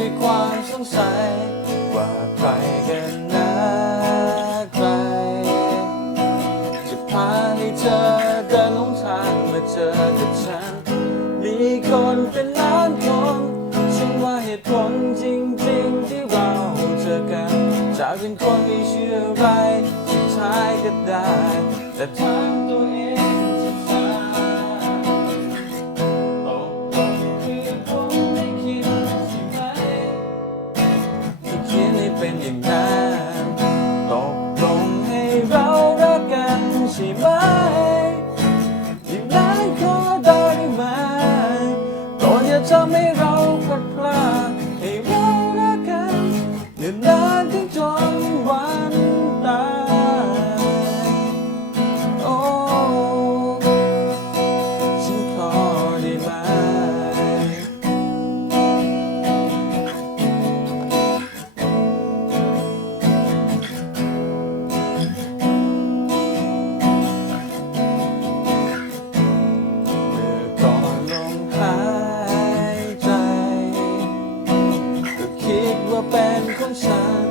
ด้วยความสงสัย ว่าใครกันนะใคร จะพาให้เธอเดินลงทางมาเจอกับฉัน มีคนเป็นล้านคนฉันว่าเหตุผลจริงๆที่เราเจอกันจะเป็นคนไม่เชื่อไรสุดท้ายก็ได้ แต่ทาง เป็นของฉัน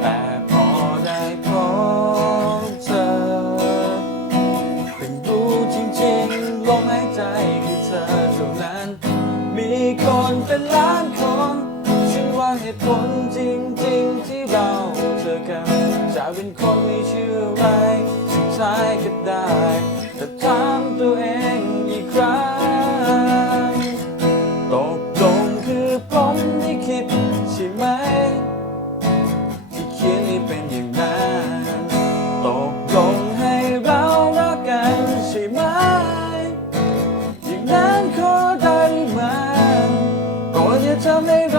แต่พอได้พบเธอเพิ่งรู้จริงๆลมหายใจคือเธอเท่านั้น มีคนเป็นล้านคนฉันว่าเหตุผลจริงๆที่เราเจอกันจะเป็นคนม่เชื่ออะไรสุดท้ายก็ได้แต่ถา ไหม อย่างนั้นขอได้ไหมก็อย่าทำให้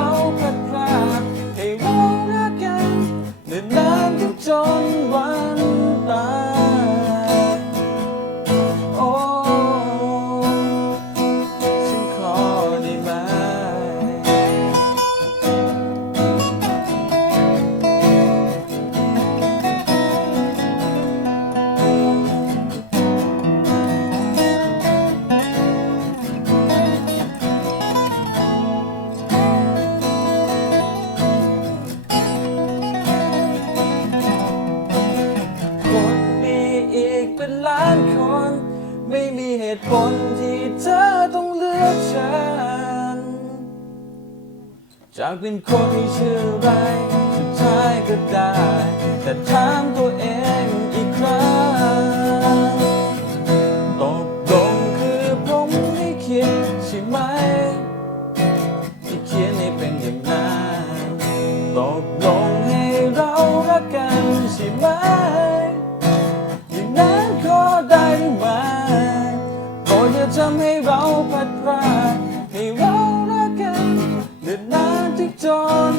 ไม่มีเหตุผลที่เธอต้องเลือกฉัน จากเป็นคนที่เชื่อไรสุดท้ายก็ได้ แต่ถามตัวเองอีกครั้งตกลงคือผมไม่คิดใช่ไหม ที่เขียนให้เป็นอย่างนั้นตกลงให้เรารักกันใช่ไหมอย่างนั้นก็ได้หรือไม่ ทำให้เราพัดพลาให้เรารักกันเดินนานที่จน